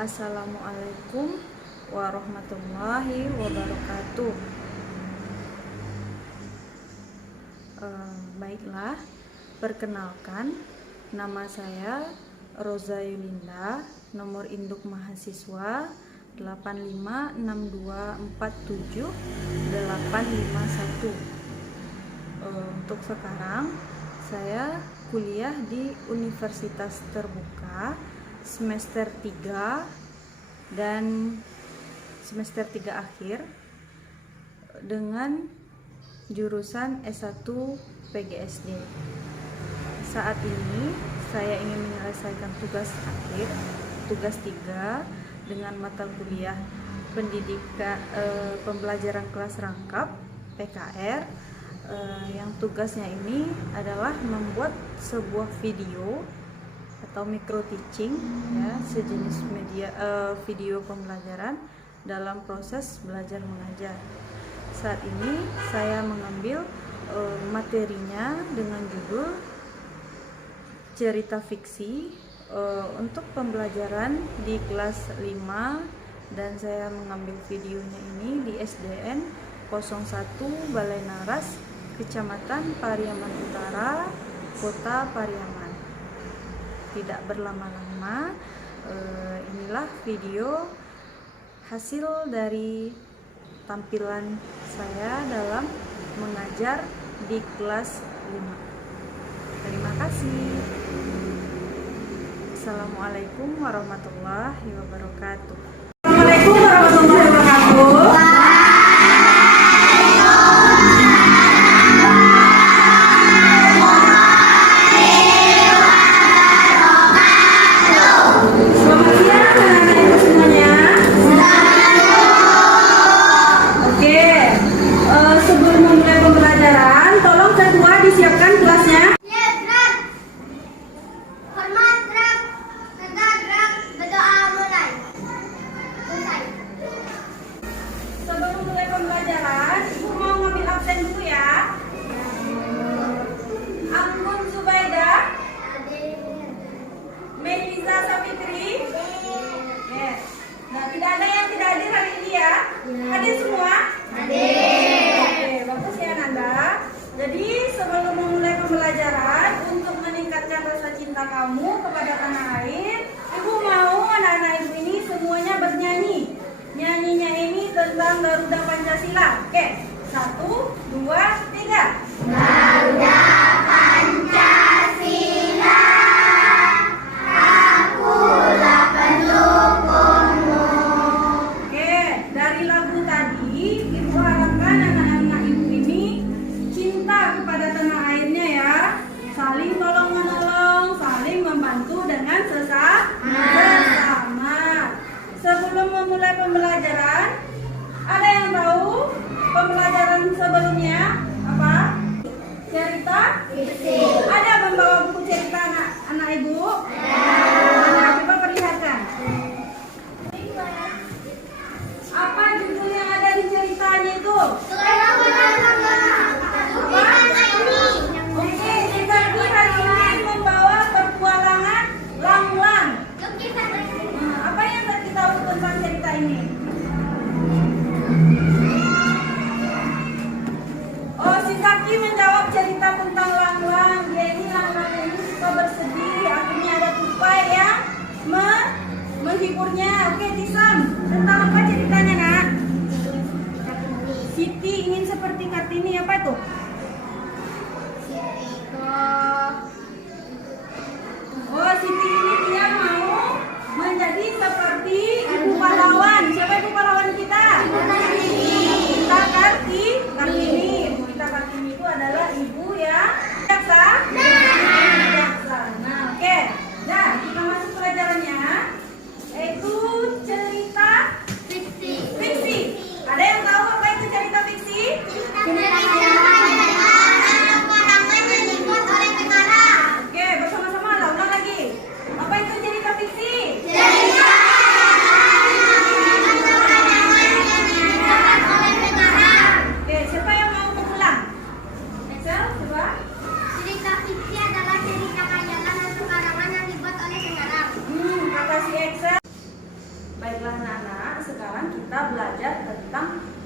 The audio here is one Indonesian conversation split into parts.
Assalamualaikum warahmatullahi wabarakatuh. Baiklah, perkenalkan, nama saya Roza Yulinda, nomor induk mahasiswa 856247851. Untuk sekarang saya kuliah di Universitas Terbuka semester 3 dan semester 3 akhir dengan jurusan S1 PGSD. Saat ini saya ingin menyelesaikan tugas akhir, tugas 3 dengan mata kuliah pembelajaran kelas rangkap PKR, yang tugasnya ini adalah membuat sebuah video atau micro teaching, ya, sejenis media video pembelajaran dalam proses belajar mengajar. Saat ini saya mengambil materinya dengan judul cerita fiksi untuk pembelajaran di kelas 5, dan saya mengambil videonya ini di SDN 01 Balai Naras, Kecamatan Pariaman Utara, Kota Pariaman. Tidak berlama-lama, inilah video hasil dari tampilan saya dalam mengajar di kelas 5. Terima kasih. Assalamualaikum warahmatullahi wabarakatuh. Assalamualaikum warahmatullahi wabarakatuh. Hadir semua? Hadir. Oke, bagus ya Nanda. Jadi sebelum memulai pembelajaran, untuk meningkatkan rasa cinta kamu kepada tanah air, Ibu mau anak-anak Ibu ini semuanya bernyanyi. Nyanyinya ini tentang Garuda Pancasila. Oke, 1, 2, 3. Garuda Pancasila, akulah pendukungmu. Dari lagu tadi, Ibu harapkan anak-anak Ibu ini cinta kepada tanah airnya ya. Saling tolong-menolong, saling membantu dengan sesama. Sebelum memulai pembelajaran, ada yang tahu pembelajaran sebelumnya apa? Cerita? Ada membawa buku cerita anak Ibu? Nah, coba perlihatkan. Apa judul yang ada di ceritanya itu? Oke, kita hari ini membawa petualangan Lang-Lang. Apa yang kita tahu tentang cerita ini? Oh, si Zaki menjawab cerita tentang Lang-Lang. Dia ini Lang-Lang ini suka bersedih. Akhirnya ada tupai yang menghiburnya. Oke, Tisam, tentang apa ceritanya nak? Siti ingin seperti Kartini, apa itu? Oh, Siti ini dia mau menjadi seperti ibu pahlawan. Siapa ibu pahlawan kita? Kita Kartini. Ibu kita Kartini itu adalah ibu yang bijaksana. Oke, nah kita masuk pelajarannya, yaitu cerita fiksi. Ada yang tahu apa itu cerita fiksi? Cerita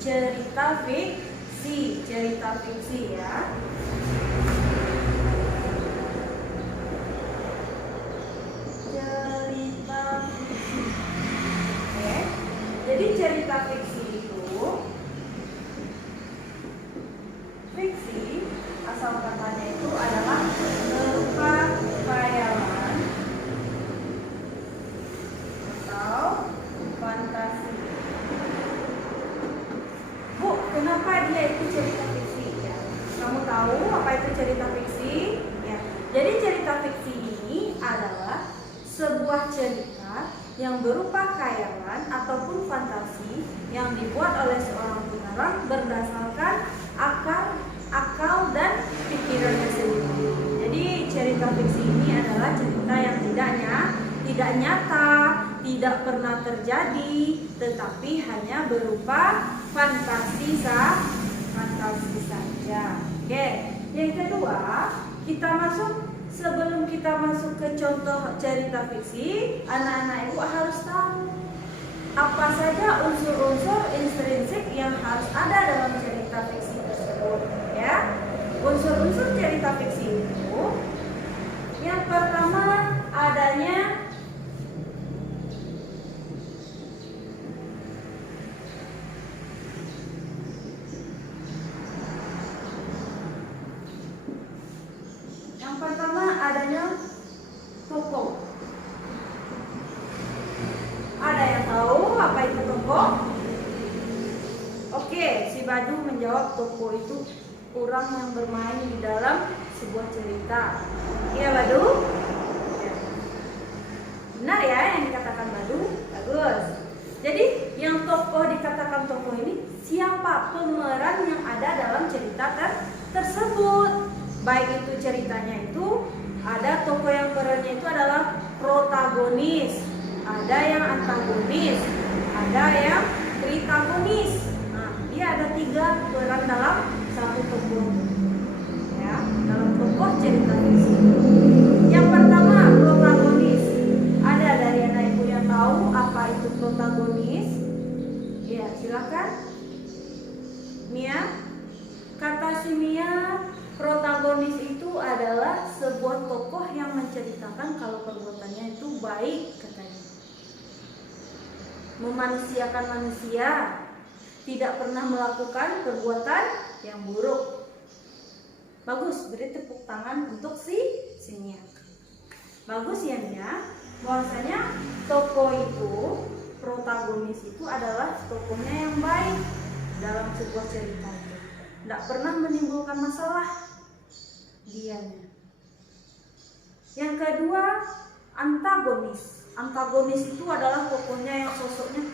cerita fiksi ya. Cerita fiksi. Oke. Jadi cerita fiksi itu asal katanya itu adalah berupa khayalan atau fantasi. Bu, kenapa dia itu cerita fiksi? Ya, kamu tahu apa itu cerita fiksi? Ya, jadi cerita fiksi ini adalah sebuah cerita yang berupa khayalan ataupun fantasi yang dibuat oleh seorang pengarang berdasarkan akal dan pikirannya sendiri. Jadi cerita fiksi ini adalah cerita yang tidak nyata, tidak pernah terjadi, tetapi hanya berupa fantasi saja. Oke, yang kedua, sebelum kita masuk ke contoh cerita fiksi, anak-anak ibu harus tahu apa saja unsur-unsur intrinsik yang harus ada dalam cerita fiksi tersebut. Ya, unsur-unsur cerita fiksi itu yang pertama adanya tokoh. Ada yang tahu apa itu tokoh? Oke, si Badu menjawab tokoh itu orang yang bermain di dalam sebuah cerita. Iya Badu? Ya. Benar ya yang dikatakan Badu? Bagus. Jadi yang tokoh dikatakan tokoh ini siapa pemeran yang ada dalam cerita tersebut. Baik itu ceritanya itu ada tokoh yang perannya itu adalah protagonis, ada yang antagonis, ada yang tritagonis. Nah, dia ada 3 peran dalam satu tokoh. Ya, dalam tokoh cerita fiksi. Yang pertama protagonis. Ada dari anak ibu yang tahu apa itu protagonis? Ya, silakan. Mia, kata si Mia, protagonis itu adalah sebuah tokoh yang menceritakan kalau perbuatannya itu baik, katanya. Memanusiakan manusia, tidak pernah melakukan perbuatan yang buruk. Bagus, beri tepuk tangan untuk si Mia. Bagus ya Mia. Bahwasanya tokoh itu, protagonis itu adalah tokohnya yang baik dalam sebuah cerita itu. Tidak pernah menimbulkan masalah dianya. Yang kedua, antagonis. Antagonis itu adalah tokohnya yang sosoknya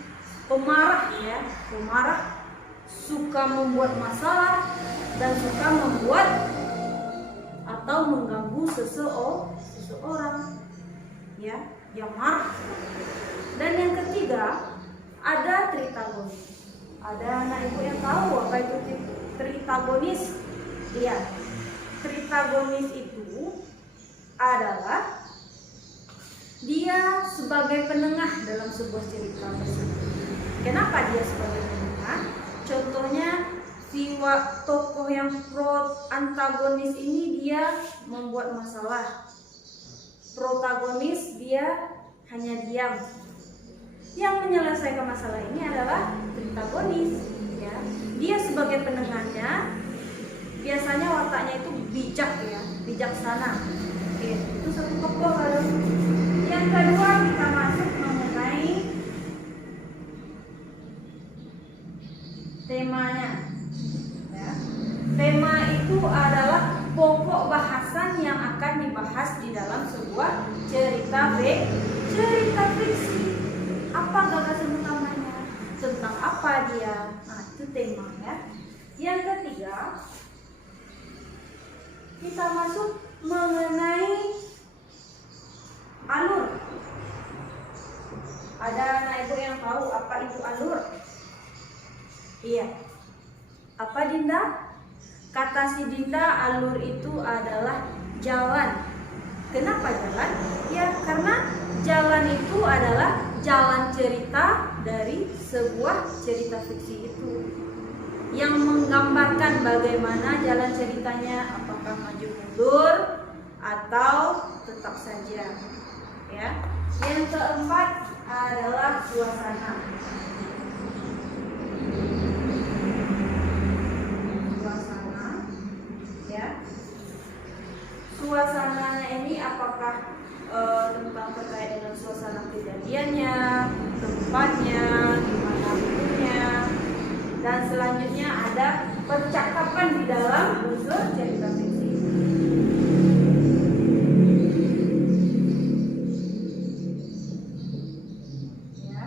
pemarah ya, pemarah, suka membuat masalah dan suka membuat atau mengganggu seseorang ya, yang marah. Dan yang ketiga, ada tritagonis. Ada anak ibu yang tahu apa itu tritagonis? Iya, tritagonis itu adalah dia sebagai penengah dalam sebuah cerita tersebut. Kenapa dia sebagai penengah? Contohnya si tokoh yang antagonis ini dia membuat masalah. Protagonis dia hanya diam. Yang menyelesaikan masalah ini adalah tritagonis ya. Dia sebagai penengahnya biasanya wataknya itu bijak ya, bijaksana. Oke, itu satu tokoh. Lalu yang kedua kita masuk mengenai temanya ya. Tema itu adalah pokok bahasan yang akan dibahas di dalam sebuah cerita fiksi. Apa gagasan utamanya? Tentang apa dia? Nah, itu tema ya. Yang ketiga, kita masuk mengenai alur. Ada anak ibu yang tahu apa itu alur? Iya. Apa Dinda? Kata si Dinda, alur itu adalah jalan. Kenapa jalan? Ya, karena jalan itu adalah jalan cerita dari sebuah cerita fiksi itu. yang menggambarkan bagaimana jalan ceritanya, apakah maju mundur atau tetap saja. Ya. Yang keempat adalah suasana. Suasana, ya. Suasananya ini apakah tentang terkait dengan suasana kejadiannya, tempatnya, gimana bentuknya, dan selanjutnya ada percakapan di dalam unsur cerita fiksi. Ya.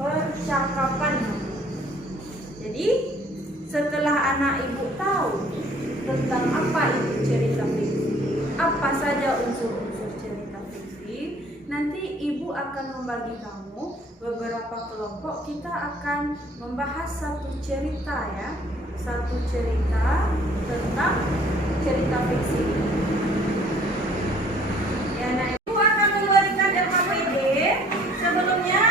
Percakapan. Jadi setelah anak ibu tahu tentang apa itu cerita fiksi, apa saja unsur-unsur cerita fiksi, nanti ibu akan membagi kamu beberapa kelompok. Kita akan membahas satu cerita, ya, satu cerita tentang cerita fiksi. Ya, nah, ibu akan memberikan LKPD. Sebelumnya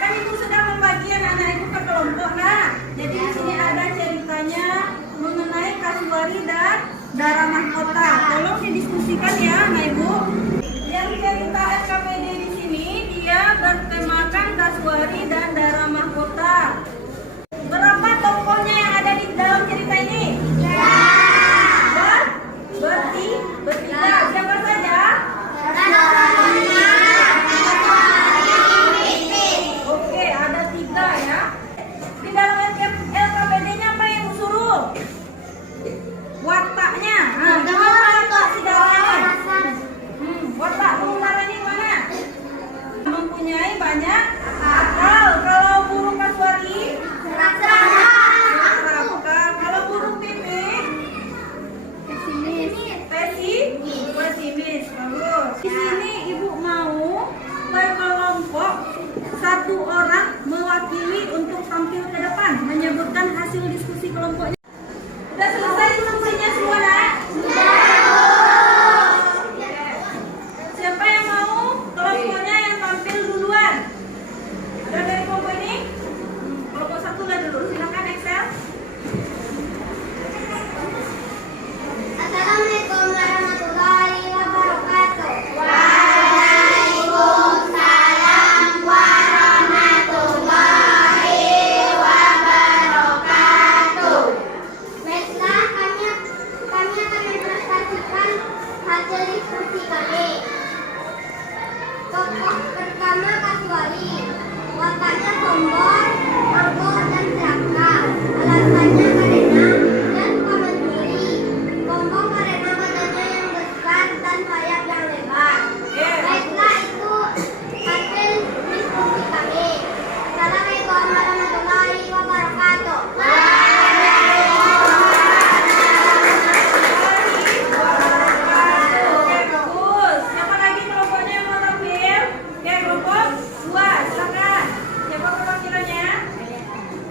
kan ibu sudah membagi anak ibu ke kelompok. Nah, jadi di sini ada ceritanya mengenai Kasuari dan Dara Mahkota. Tolong didiskusikan ya, anak ibu. Yang cerita LKPD di sini dia bertemakan Kasuari dan Dara Mahkota. Berapa tokohnya yang ada di dalam cerita ini? Bertiga. Siapa saja? Oke, ada 3 ya. Di dalam LKPD-nya apa yang suruh? Wataknya. Nah, gimana watak si dalam? Watak pengenalannya mana? Mempunyai banyak akal. Kalau burung Kasuari, serakah. Kalau burung pipik, pesimis. Bagus. Di sini ibu mau berkelompok, satu orang mewakili untuk tampil ke depan menyebutkan hasil diskusi kelompoknya. Sudah selesai diskusinya semua, nak? Siapa yang mau kelompoknya yang tampil duluan? Ada dari kelompok ini? Kelompok 1 lah dulu. Silakan Excel. Assalamualaikum warahmatullahi wabarakatuh. Baiklah, kami akan mempresentasikan hasil diskusi kami. Tokoh pertama Kasuari, wataknya sombong, argo dan serakah. Alasannya karena dia suka mencuri. Sombong karena badannya yang besar dan sayap yang lebar. Baiklah, itu hasil diskusi kami. Assalamualaikum warahmatullahi wabarakatuh. Bagus. Siapa lagi kelompoknya yang mau tampil? Oke, kelompok 2. Silakan. Siapa perwakilannya?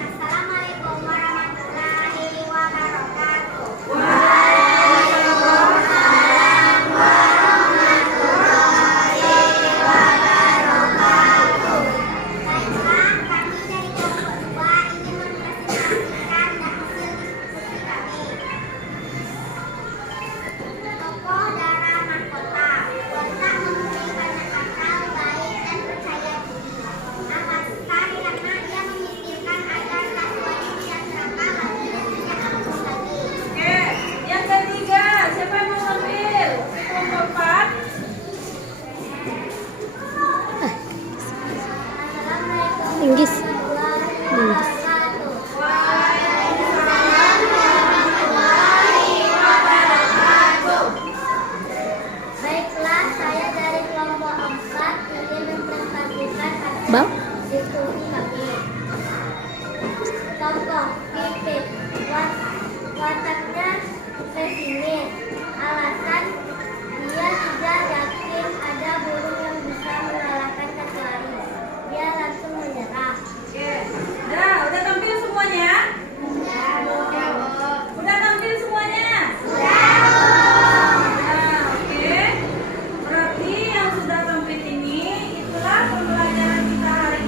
Assalamualaikum warahmatullahi wabarakatuh. Baiklah, kami dari kelompok 2 ingin mempresentasikan hasil diskusi kami. Tokoh Dara Mahkota, watak mempunyai banyak akal, baik dan percaya diri. Alasan karena dia memikirkan agar Kasuari tidak serakah lagi dan tidak angkuh lagi. Oke, yang ketiga, siapa yang mau tampil? Kelompok 4. Assalamualaikum Inggris. warahmatullahi wabarakatuh. Baiklah, saya dari kelompok 4 ingin mempresentasikan hasil Bang? diskusi kami. Tokoh Pipit, wataknya pesimis. Alasan dia tidak yakin ada burung yang bisa mengalahkan Kasuari. Dia langsung menyerah. Oke. Nah, udah tampil semuanya? Udah tampil semuanya? Nah, oke. Berarti yang sudah tampil ini itulah pembelajaran kita hari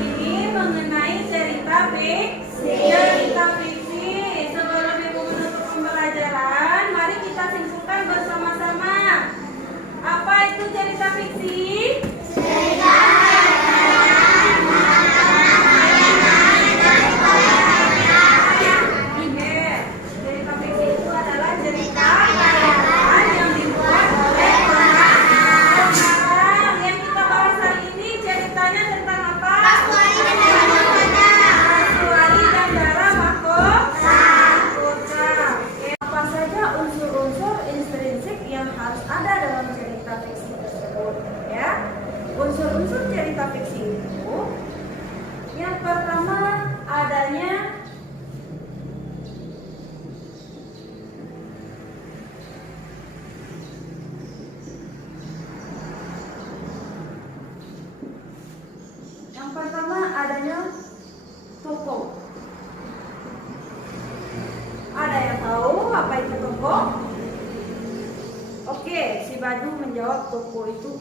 menjawab tokoh itu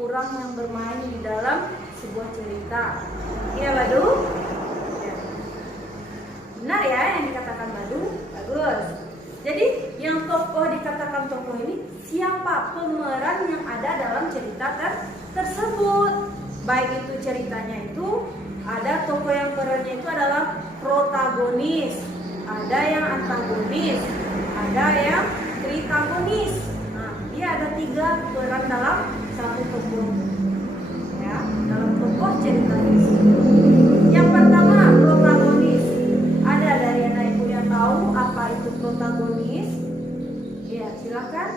orang yang bermain di dalam sebuah cerita. Iya Badu? Ya. Benar ya yang dikatakan Badu? Bagus. Jadi yang tokoh dikatakan tokoh ini siapa pemeran yang ada dalam cerita tersebut. Baik itu ceritanya itu ada tokoh yang perannya itu adalah protagonis, ada yang antagonis, ada yang tritagonis. Nah, dia ada 3 peran dalam satu tokoh. Ya, dalam tokoh cerita ini. Yang pertama protagonis. Ada dari anak ibu yang tahu apa itu protagonis? Ya, silakan.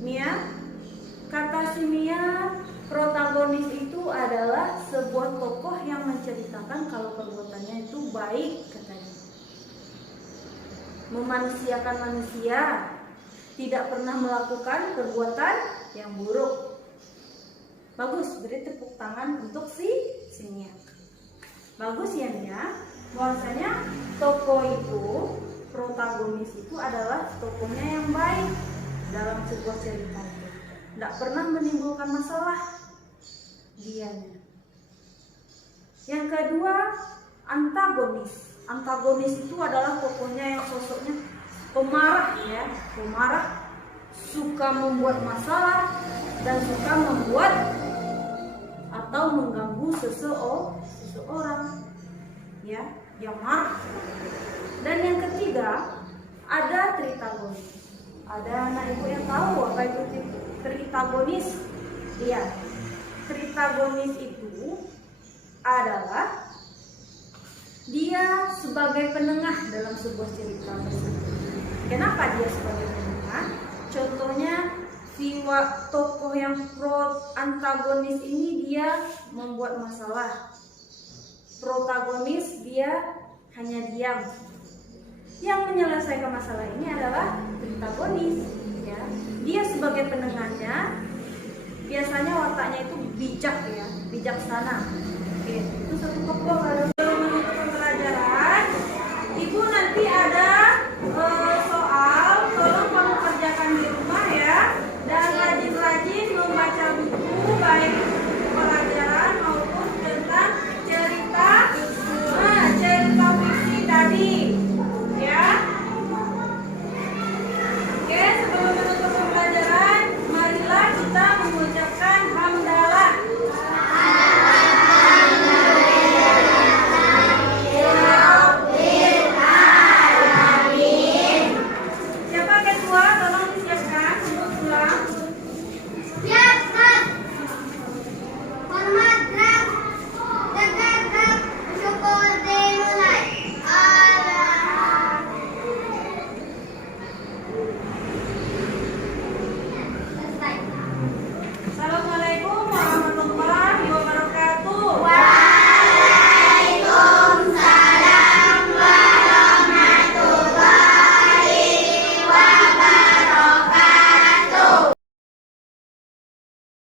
Mia, kata si Mia, protagonis itu adalah sebuah tokoh yang menceritakan kalau perbuatannya itu baik katanya. Memanusiakan manusia, tidak pernah melakukan perbuatan yang buruk. Bagus, beri tepuk tangan untuk si Mia. Bagus ya Mia, bahwasanya tokoh itu, protagonis itu adalah tokohnya yang baik dalam sebuah cerita. Tidak pernah menimbulkan masalah dianya. Yang kedua, antagonis. Antagonis itu adalah tokohnya yang sosoknya pemarah ya, pemarah, suka membuat masalah dan suka membuat atau mengganggu seseorang ya, yang marah. Dan yang ketiga, ada tritagonis. Ada anak ibu yang tahu apa itu tritagonis? Iya, tritagonis itu adalah dia sebagai penengah dalam sebuah cerita tersebut. Kenapa dia sebagai penengah? Contohnya si tokoh yang antagonis ini dia membuat masalah. Protagonis dia hanya diam. Yang menyelesaikan masalah ini adalah tritagonis ya. Dia sebagai penengahnya, biasanya wataknya itu bijak ya, bijaksana. Oke, itu satu tokoh.